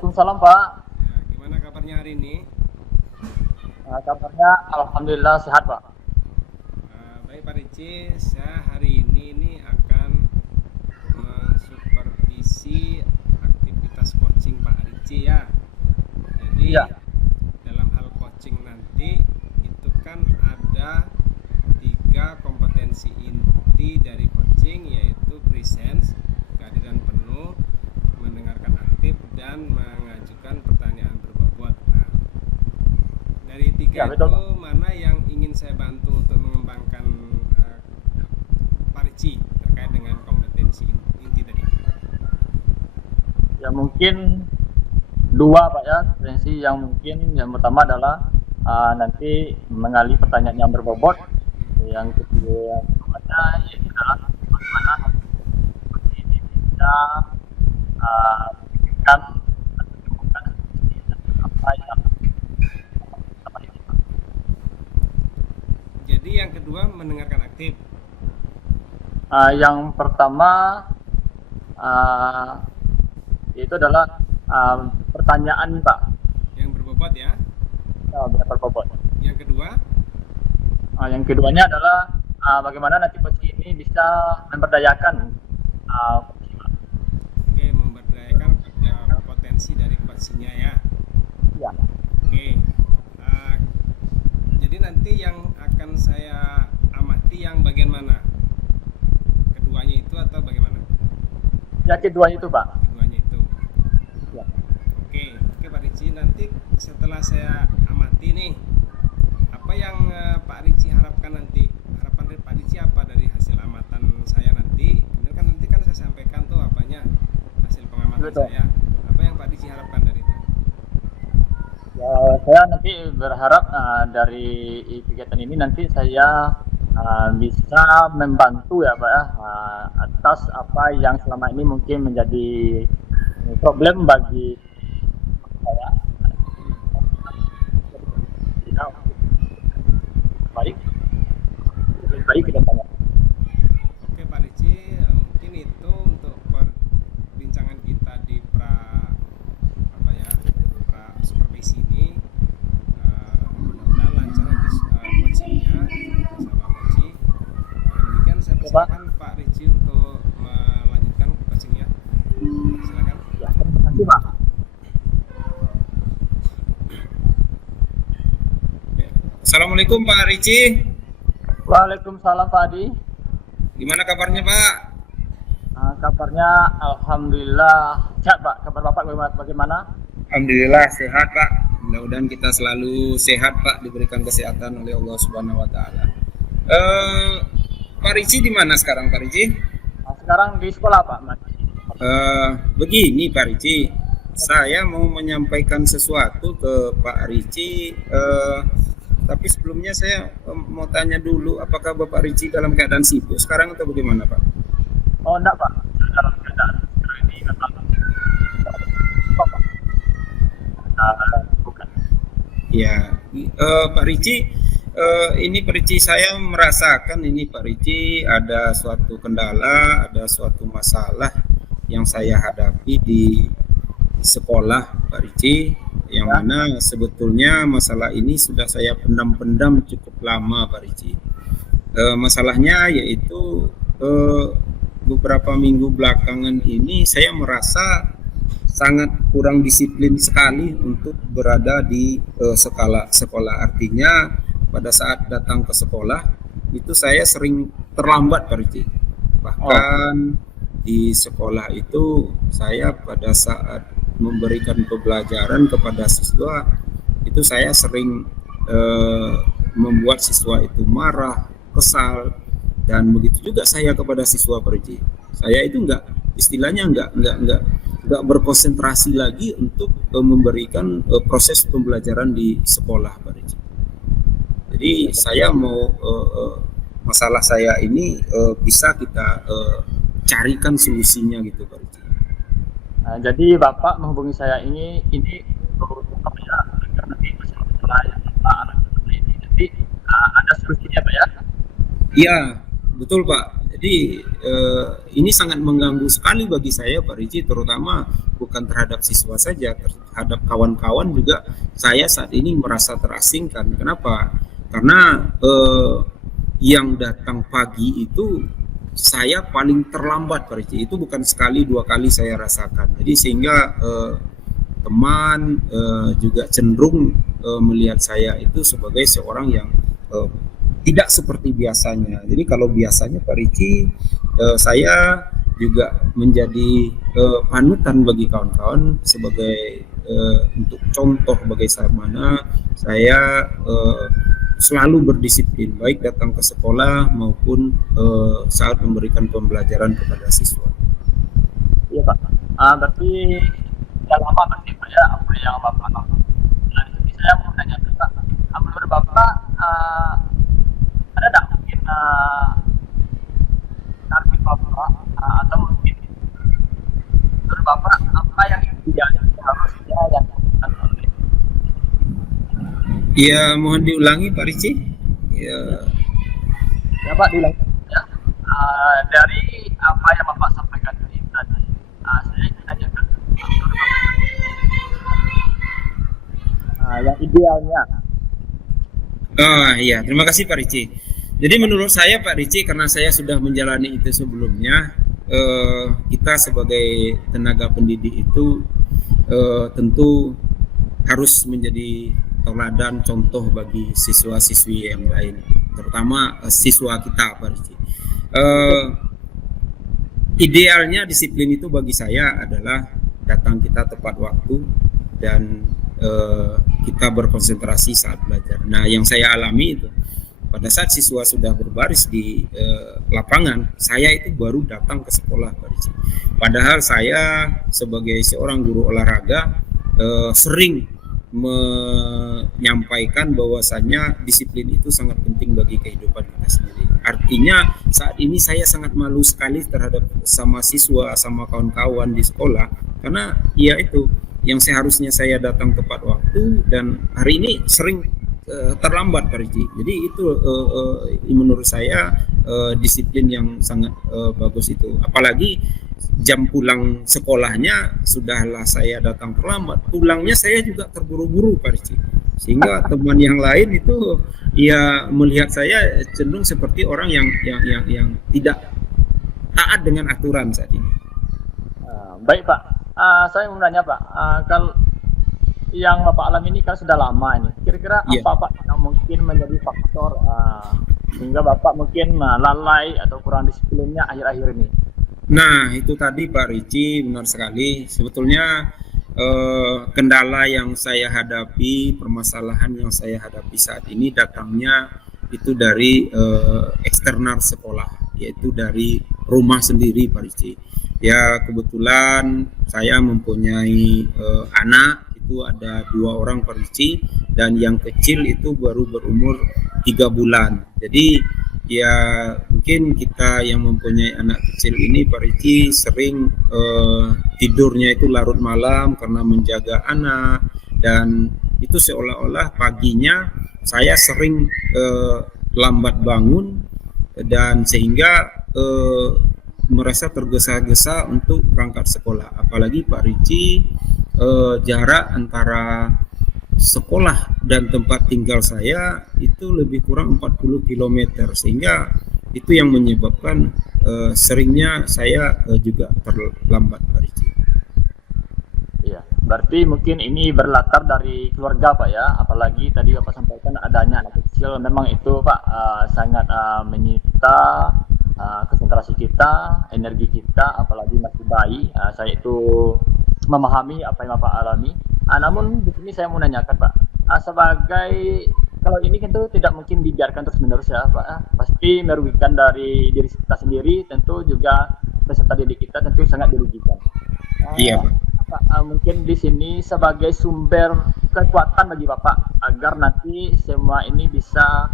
Waalaikumsalam Pak. Gimana kabarnya hari ini? Kabarnya Alhamdulillah sehat Pak. Baik Pak Ricci, saya hari ini akan mensupervisi aktivitas coaching Pak Ricci ya. Jadi Iya. dalam hal coaching nanti itu kan ada 3 kompetensi inti dari coaching, yaitu presence, kehadiran penuh, mendengarkan aktif, dan mengajukan pertanyaan berbobot. Nah, dari 3 Ya, betul, itu Pak. mana yang ingin saya bantu untuk mengembangkan Pak Ricci terkait dengan kompetensi inti tadi? Ya mungkin dua Pak ya. Referensi yang mungkin yang pertama adalah nanti mengali pertanyaan yang berbobot. Yang kedua yaitu adalah bagaimana ini bisa memberikan apa yang apa ini, Pak. Jadi yang kedua mendengarkan aktif. Yang pertama itu adalah pertanyaan Pak. Yang berbobot ya. Berbobot. Yang kedua Yang keduanya adalah bagaimana nanti coach ini bisa memberdayakan coach, Pak. Oke, memberdayakan potensi dari coachnya ya. Ya. Oke, jadi nanti yang akan saya amati yang bagian mana? Keduanya itu atau bagaimana? Ya kedua itu Pak. Keduanya itu. Ya. Oke Pak Ricci, nanti setelah saya amati nih, apa yang Pak Ricci harapkan nanti? Harapan dari Pak Ricci apa dari hasil amatan saya nanti? Kemudian nanti kan saya sampaikan tuh apanya hasil pengamatan Betul. saya. Apa yang Pak Ricci harapkan dari itu? Ya, saya nanti berharap dari kegiatan ini nanti saya bisa membantu ya Pak ya atas apa yang selama ini mungkin menjadi problem bagi saya. Kita baik, lebih baik ke depannya. Oke Pak Ricci, mungkin itu untuk perbincangan kita di pra supervisi ini. Mudah-mudahan lancar nanti coachingnya sama Ricci. Demikian saya persilakan Pak Ricci untuk melanjutkan coachingnya. Silakan. Ya, terima kasih Pak. Assalamualaikum Pak Ricci. Waalaikumsalam Pak Adi. Gimana kabarnya Pak? Kabarnya Alhamdulillah sehat Pak. Kabar Bapak bagaimana? Alhamdulillah sehat Pak. Mudah-mudahan kita selalu sehat Pak, diberikan kesehatan oleh Allah Subhanahu Wa Taala. Pak Ricci di mana sekarang Pak Ricci? Sekarang di sekolah Pak. Begini Pak Ricci, saya mau menyampaikan sesuatu ke Pak Ricci. Tapi sebelumnya saya mau tanya dulu, apakah Bapak Ricci dalam keadaan sibuk sekarang atau bagaimana Pak? Oh enggak Pak, dalam keadaan ini memang bukan. Ya, Pak Ricci, ini Pak Ricci saya merasakan ini Pak Ricci ada suatu kendala, ada suatu masalah yang saya hadapi di sekolah Pak Ricci, yang mana sebetulnya masalah ini sudah saya pendam-pendam cukup lama Pak Ricci. Masalahnya yaitu beberapa minggu belakangan ini saya merasa sangat kurang disiplin sekali untuk berada di sekolah. Artinya pada saat datang ke sekolah itu saya sering terlambat Pak Ricci. Bahkan di sekolah itu saya pada saat memberikan pembelajaran kepada siswa itu saya sering membuat siswa itu marah, kesal, dan begitu juga saya kepada siswa Pak Ricci. Saya itu istilahnya enggak berkonsentrasi lagi untuk memberikan proses pembelajaran di sekolah Pak Ricci. Jadi saya mau masalah saya ini bisa kita carikan solusinya gitu Pak Ricci. Jadi Bapak menghubungi saya ini untuk apa ya? Karena nanti masalah yang Bapak alami ini nanti ada solusinya Pak ya? Iya, betul Pak. Jadi ini sangat mengganggu sekali bagi saya Pak Ricci, terutama bukan terhadap siswa saja, terhadap kawan-kawan juga saya saat ini merasa terasingkan. Kenapa? Karena yang datang pagi itu saya paling terlambat, Pak Ricci. Itu bukan sekali dua kali saya rasakan. Jadi sehingga teman juga cenderung melihat saya itu sebagai seorang yang tidak seperti biasanya. Jadi kalau biasanya Pak Ricci, saya juga menjadi panutan bagi kawan-kawan sebagai untuk contoh bagaimana saya selalu berdisiplin, baik datang ke sekolah maupun saat memberikan pembelajaran kepada siswa. Iya Pak. Berarti sudah lama berarti Pak ya apa yang Bapak lakukan. Nah, di sini saya mau tanya Pak, menurut Bapak ada tidak mungkin target Bapak atau mungkin menurut Bapak apa yang idealnya harusnya yang dilakukan oleh. Ya, mohon diulangi Pak Ricci. Ya, Ya Pak, diulang ya. Dari apa yang Bapak sampaikan tadi, saya ingin tanyakan yang idealnya. iya, terima kasih Pak Ricci. Jadi menurut saya Pak Ricci, karena saya sudah menjalani itu sebelumnya, kita sebagai tenaga pendidik itu tentu harus menjadi teladan contoh bagi siswa-siswi yang lain, terutama siswa kita Pak Ricci. Idealnya disiplin itu bagi saya adalah datang kita tepat waktu dan kita berkonsentrasi saat belajar. Nah, yang saya alami itu pada saat siswa sudah berbaris di lapangan, saya itu baru datang ke sekolah, Pak Ricci. Padahal saya sebagai seorang guru olahraga sering menyampaikan bahwasannya disiplin itu sangat penting bagi kehidupan kita sendiri. Artinya saat ini saya sangat malu sekali terhadap sama siswa, sama kawan-kawan di sekolah, karena ya itu yang seharusnya saya datang tepat waktu dan hari ini sering terlambat Pak Ricci. Jadi itu menurut saya disiplin yang sangat bagus itu. Apalagi jam pulang sekolahnya sudahlah saya datang terlambat. Pulangnya saya juga terburu-buru Pak Ricci. Sehingga teman yang lain itu ya melihat saya cenderung seperti orang yang tidak taat dengan aturan saat ini. Baik Pak, saya mau nanya Pak, kalau yang Bapak alami ini kan sudah lama ini. Kira-kira apa Pak yang mungkin menjadi faktor sehingga Bapak mungkin lalai atau kurang disiplinnya akhir-akhir ini? Nah, itu tadi Pak Ricci, benar sekali. Sebetulnya kendala yang saya hadapi, permasalahan yang saya hadapi saat ini datangnya itu dari eksternal sekolah, yaitu dari rumah sendiri Pak Ricci. Ya, kebetulan saya mempunyai anak, itu ada 2 orang Pak Ricci, dan yang kecil itu baru berumur 3 bulan. Jadi ya mungkin kita yang mempunyai anak kecil ini Pak Ricci sering tidurnya itu larut malam karena menjaga anak, dan itu seolah-olah paginya saya sering lambat bangun dan sehingga merasa tergesa-gesa untuk berangkat sekolah. Apalagi Pak Ricci jarak antara sekolah dan tempat tinggal saya itu lebih kurang 40 km, sehingga itu yang menyebabkan seringnya saya juga terlambat Pak Ricci. Iya, berarti mungkin ini berlatar dari keluarga Pak ya, apalagi tadi Bapak sampaikan adanya anak kecil, memang itu Pak sangat menyita konsentrasi kita, energi kita, apalagi masih bayi. Saya itu memahami apa yang Bapak alami. Namun di sini saya mau nanyakan Pak, sebagai kalau ini tentu tidak mungkin dibiarkan terus-menerus ya Pak. Pasti merugikan dari diri kita sendiri, tentu juga peserta didik kita tentu sangat dirugikan. Iya Pak. Mungkin di sini sebagai sumber kekuatan bagi Bapak agar nanti semua ini bisa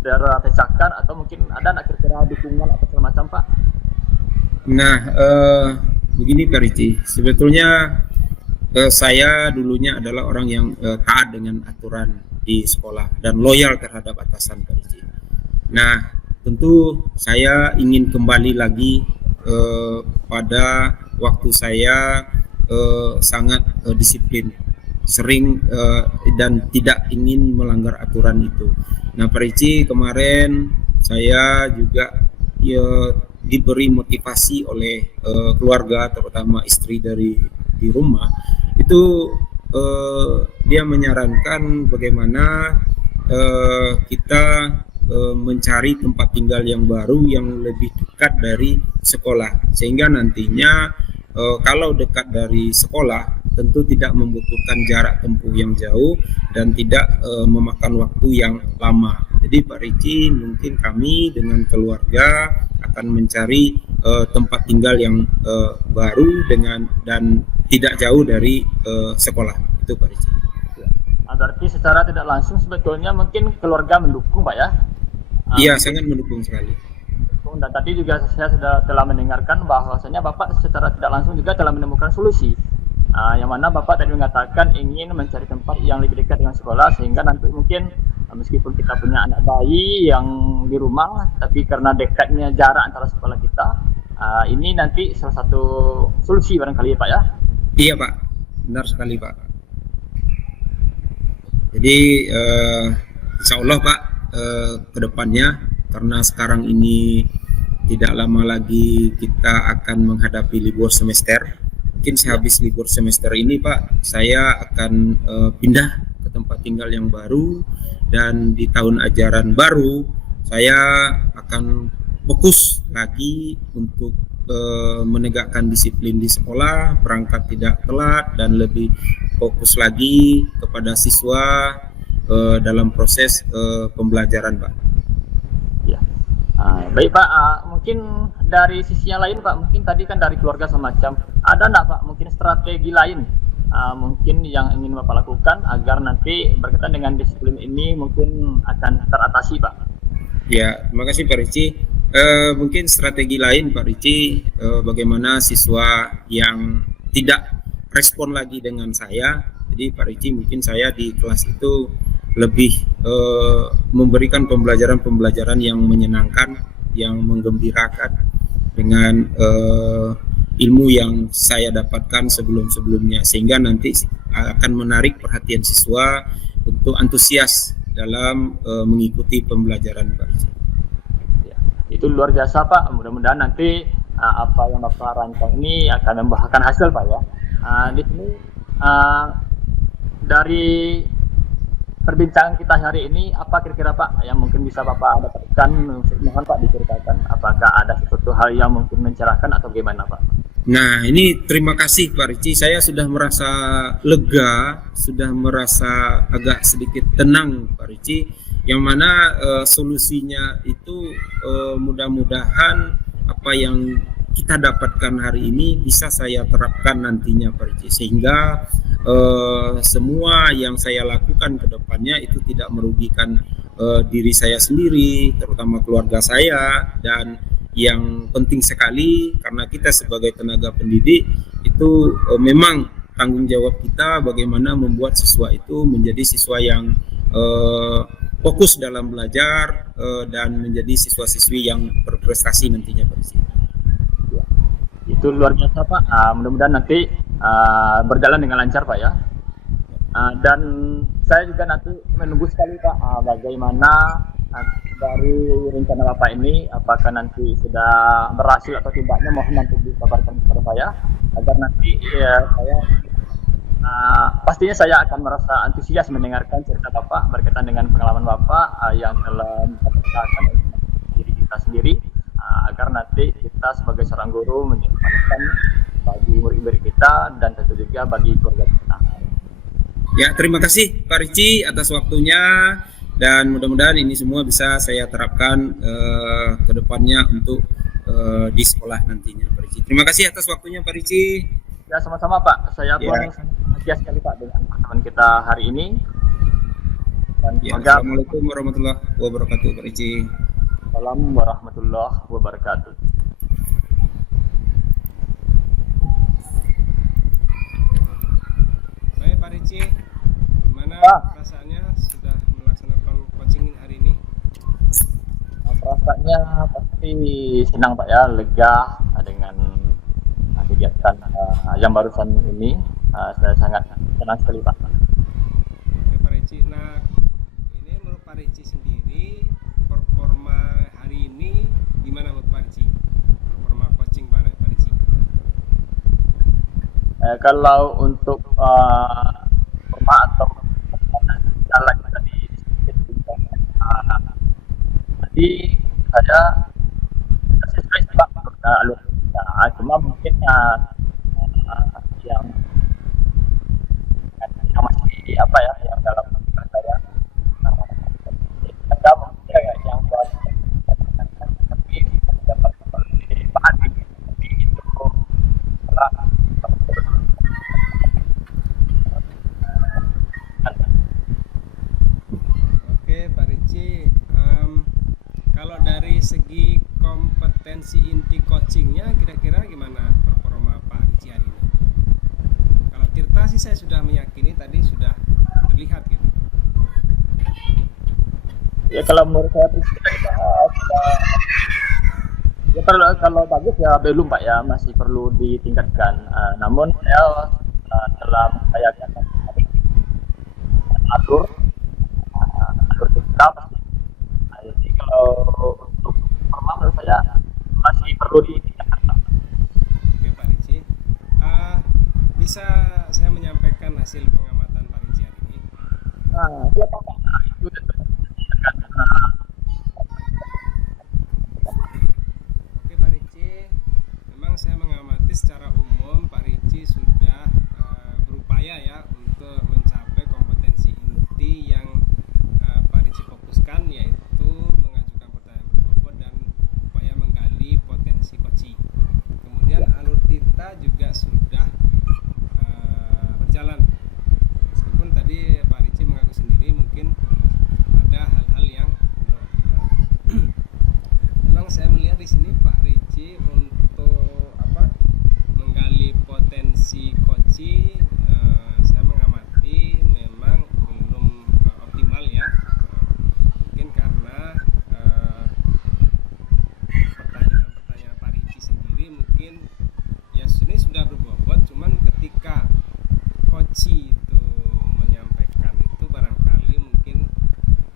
terpecahkan, atau mungkin ada kira-kira dukungan atau semacam Pak? Nah, begini Pak Ricci, sebetulnya saya dulunya adalah orang yang taat dengan aturan di sekolah dan loyal terhadap atasan Pak Ricci. Nah, tentu saya ingin kembali lagi pada waktu saya sangat disiplin, sering dan tidak ingin melanggar aturan itu. Nah, Pak Rici, kemarin saya juga ya, diberi motivasi oleh keluarga, terutama istri di rumah. Itu dia menyarankan bagaimana kita mencari tempat tinggal yang baru yang lebih dekat dari sekolah, sehingga nantinya kalau dekat dari sekolah tentu tidak membutuhkan jarak tempuh yang jauh dan tidak memakan waktu yang lama. Jadi Pak Rici, mungkin kami dengan keluarga akan mencari tempat tinggal yang baru dan tidak jauh dari sekolah. Itu Pak Rici. Berarti secara tidak langsung sebetulnya mungkin keluarga mendukung, Pak ya? Iya, sangat mendukung sekali. Dan tadi juga saya telah mendengarkan bahwasanya Bapak secara tidak langsung juga telah menemukan solusi. Yang mana Bapak tadi mengatakan ingin mencari tempat yang lebih dekat dengan sekolah, sehingga nanti mungkin meskipun kita punya anak bayi yang di rumah, tapi karena dekatnya jarak antara sekolah kita, ini nanti salah satu solusi barangkali ya Pak ya? Iya Pak, benar sekali Pak. Jadi insya Allah Pak, kedepannya, karena sekarang ini tidak lama lagi kita akan menghadapi libur semester. Mungkin sehabis libur semester ini Pak, saya akan pindah ke tempat tinggal yang baru, dan di tahun ajaran baru saya akan fokus lagi untuk menegakkan disiplin di sekolah, berangkat tidak telat, dan lebih fokus lagi kepada siswa dalam proses pembelajaran Pak. Ya. Baik Pak, mungkin dari sisi yang lain Pak, mungkin tadi kan dari keluarga semacam, ada enggak Pak mungkin strategi lain mungkin yang ingin Bapak lakukan agar nanti berkaitan dengan disiplin ini mungkin akan teratasi Pak? Ya, terima kasih Pak Rici. Mungkin strategi lain Pak Rici, bagaimana siswa yang tidak respon lagi dengan saya. Jadi Pak Rici, mungkin saya di kelas itu lebih memberikan pembelajaran yang menyenangkan, yang menggembirakan dengan ilmu yang saya dapatkan sebelum-sebelumnya, sehingga nanti akan menarik perhatian siswa untuk antusias dalam mengikuti pembelajaran Pak Rici. Ya, itu luar biasa Pak, mudah-mudahan nanti apa yang Bapak rancang ini akan membuahkan hasil Pak ya. Di sini dari perbincangan kita hari ini, apa kira-kira Pak yang mungkin bisa Bapak dapatkan? Mohon Pak diceritakan, apakah ada sesuatu hal yang mungkin mencerahkan atau bagaimana Pak? Nah, ini terima kasih Pak Rici, saya sudah merasa lega, sudah merasa agak sedikit tenang Pak Rici, yang mana solusinya itu mudah-mudahan apa yang kita dapatkan hari ini bisa saya terapkan nantinya Pak Rici, sehingga semua yang saya lakukan ke depannya itu tidak merugikan diri saya sendiri, terutama keluarga saya, dan yang penting sekali karena kita sebagai tenaga pendidik itu memang tanggung jawab kita bagaimana membuat siswa itu menjadi siswa yang fokus dalam belajar dan menjadi siswa-siswi yang berprestasi nantinya Pak Rici. Ya, itu luar biasa Pak, mudah-mudahan nanti berjalan dengan lancar Pak ya. Dan saya juga nanti menunggu sekali Pak bagaimana dari rencana Bapak ini, apakah nanti sudah berhasil atau tidaknya, mohon nanti dikabarkan kepada saya agar nanti saya pastinya saya akan merasa antusias mendengarkan cerita Bapak berkaitan dengan pengalaman Bapak yang telah memperkenalkan diri kita sendiri, agar nanti kita sebagai seorang guru menjadi panutan bagi murid-murid kita dan tentu juga bagi keluarga kita. Ya, terima kasih Pak Rici atas waktunya, dan mudah-mudahan ini semua bisa saya terapkan ke depannya untuk di sekolah nantinya Pak Rici. Terima kasih atas waktunya Pak Rici. Ya, sama-sama Pak. Saya pun bahagia sekali Pak dengan pertemuan kita hari ini. Dan ya, Assalamualaikum warahmatullahi wabarakatuh Pak Rici. Assalamualaikum warahmatullahi wabarakatuh. Baik Pak Rici, gimana perasaannya sudah melaksanakan coaching hari ini? Perasaannya pasti senang Pak ya, lega dengan kegiatan yang barusan ini. Saya sangat senang sekali Pak. Oke Pak Ricci, nah ini menurut Pak Ricci sendiri performa hari ini gimana menurut Pak Ricci? Performa coaching Pak Ricci? Kalau untuk performa atau jalan tadi tadi saya sesuai Pak alur cuma mungkin yang masih apa ya yang dalam pikiran saya ada mungkin ya yang buat tapi dapat bahan tapi itu salah. Oke Pak Ricci, kalau dari segi kompetensi inti coachingnya kira-kira gimana performa Pak Ricci hari ini? Kalau Tirta sih saya sudah meyakini tadi sudah terlihat gitu. Ya kalau menurut saya ya kalau bagus ya belum Pak ya, masih perlu ditingkatkan. Namun saya telah saya alur kita jadi kalau untuk formal menurut saya masih perlu ditingkatkan. Oke Pak Ricci, bisa saya menyampaikan hasil pengamatan Pak Ricci hari ini? Siapa Pak? Itu Oke Pak Ricci, memang saya mengamati secara umum Pak Ricci sudah berupaya ya untuk mencapai kompetensi inti yang Pak Ricci fokuskan, yaitu mengajukan pertanyaan berbobot dan upaya menggali potensi coaching. Kemudian alur Tirta juga sudah berjalan, meskipun tadi Pak Ricci mengaku sendiri mungkin ada hal-hal yang memang saya melihat di sini Pak Ricci untuk menggali potensi coaching, saya mengamati memang belum optimal ya. Mungkin karena pertanyaan-pertanyaan Pak Ricci sendiri mungkin ya ini sudah berbobot, cuman ketika coaching itu menyampaikan itu barangkali mungkin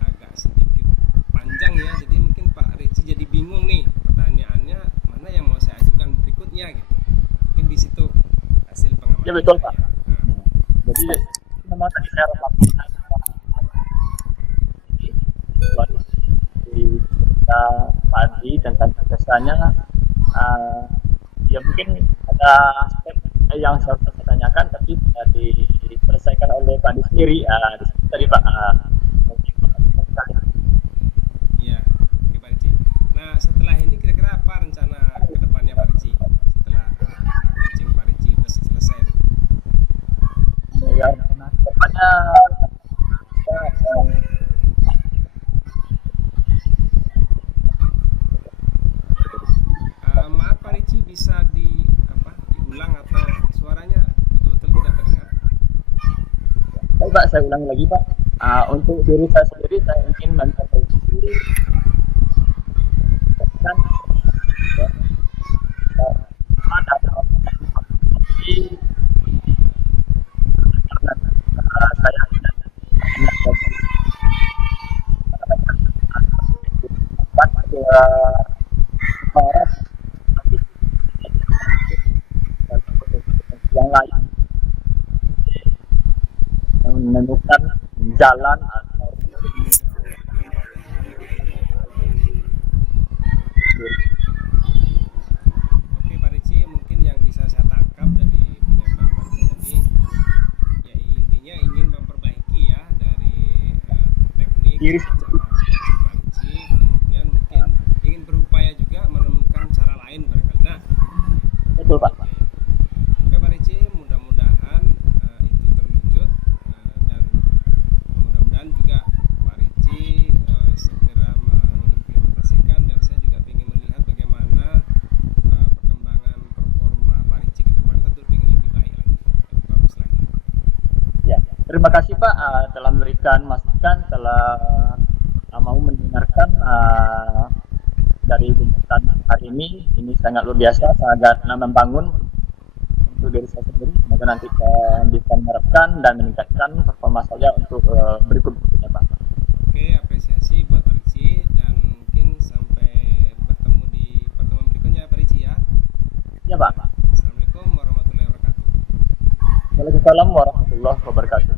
agak sedikit panjang ya, jadi mungkin Pak Ricci jadi bingung nih pertanyaannya mana yang mau saya ajukan berikutnya gitu. Mungkin di situ hasil pengamatan. ya betul Pak. Jadi memang tadi saya refleksikan di kita tadi tentang kesannya ya mungkin ada aspek yang saya tanyakan tapi tidak diselesaikan oleh Pak sendiri. Di situ tadi Pak mungkin Iya, oke Pak Ricci. Nah setelah ini kira-kira apa rencana kedepannya Pak Ricci setelah coaching Pak Ricci selesai nih? ya depannya Maaf Pak Ricci, bisa diulang atau suaranya betul-betul tidak terdengar? baik Pak, saya ulangi lagi Pak. Untuk diri saya sendiri saya ingin mencapai dan ada saya yang lain yang menemukan jalan atau Oke Pak Ricci, mungkin yang bisa saya tangkap dari pernyataan Pak Ricci tadi ya intinya ingin memperbaiki ya dari teknik diri cara Pak Ricci, kemudian mungkin ingin berupaya juga menemukan cara lain barangkali. Nah, betul Pak. oke Pak Ricci, mudah-mudahan itu terwujud dan mudah-mudahan juga Pak Ricci segera mengimplementasikan, dan saya juga ingin melihat bagaimana perkembangan performa Pak Ricci ke depan tentu ingin lebih baik lagi, lebih bagus lagi. Ya, terima kasih Pak telah memberikan masukan, telah mau mendengarkan dari kegiatan hari ini. Ini sangat luar biasa, sangat membangun diri saya sendiri. Semoga nanti bisa menerapkan dan meningkatkan performa saya untuk berikutnya, Pak. Oke, apresiasi buat Pak Ricci, dan mungkin sampai bertemu di pertemuan berikutnya Pak Ricci ya. Ya, Pak. Assalamualaikum warahmatullahi wabarakatuh. Waalaikumsalam warahmatullahi wabarakatuh.